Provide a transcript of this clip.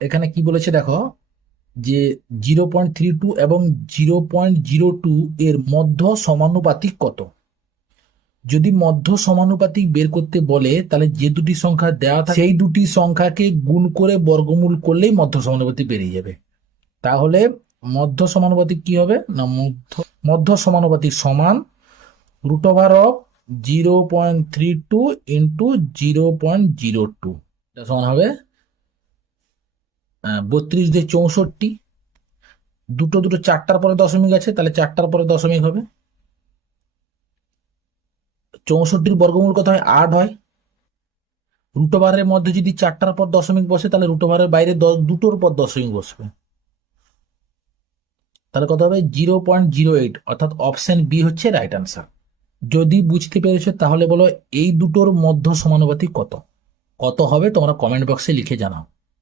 এখানে কি বলেছে দেখো, যে 0.32 এবং 0.02 এর মধ্য সমানুপাতিক কত। যদি মধ্য সমানুপাতিক বের করতে বলে তাহলে যে দুটি সংখ্যা দেওয়া থাকে সেই দুটি সংখ্যাকে গুণ করে বর্গমূল করলেই মধ্য সমানুপাতিক বেরিয়ে যাবে। তাহলে মধ্য সমানুপাতিক কি হবে না, মধ্য মধ্য সমানুপাতিক সমান √অফ 0.32 ইন্টু 0.02, এটা সমান হবে 32 দিয়ে 64। দুটো দুটো চারটার পরে দশমিক আছে, তাহলে চারটার পরে দশমিক হবে। 64 বর্গমূল কত হয়, 8 হয়। √এর মধ্যে যদি চারটার পর দশমিক বসে তাহলে √এর বাইরে দুটোর পর দশমিক বসবে, তাহলে কত হবে 0.08, অর্থাৎ অপশন বি হচ্ছে রাইট আনসার। যদি বুঝতে পেরেছো তাহলে বলো এই দুটোর মধ্য সমানুপাতিক কত। কত হবে তোমরা কমেন্ট বক্সে লিখে জানাও।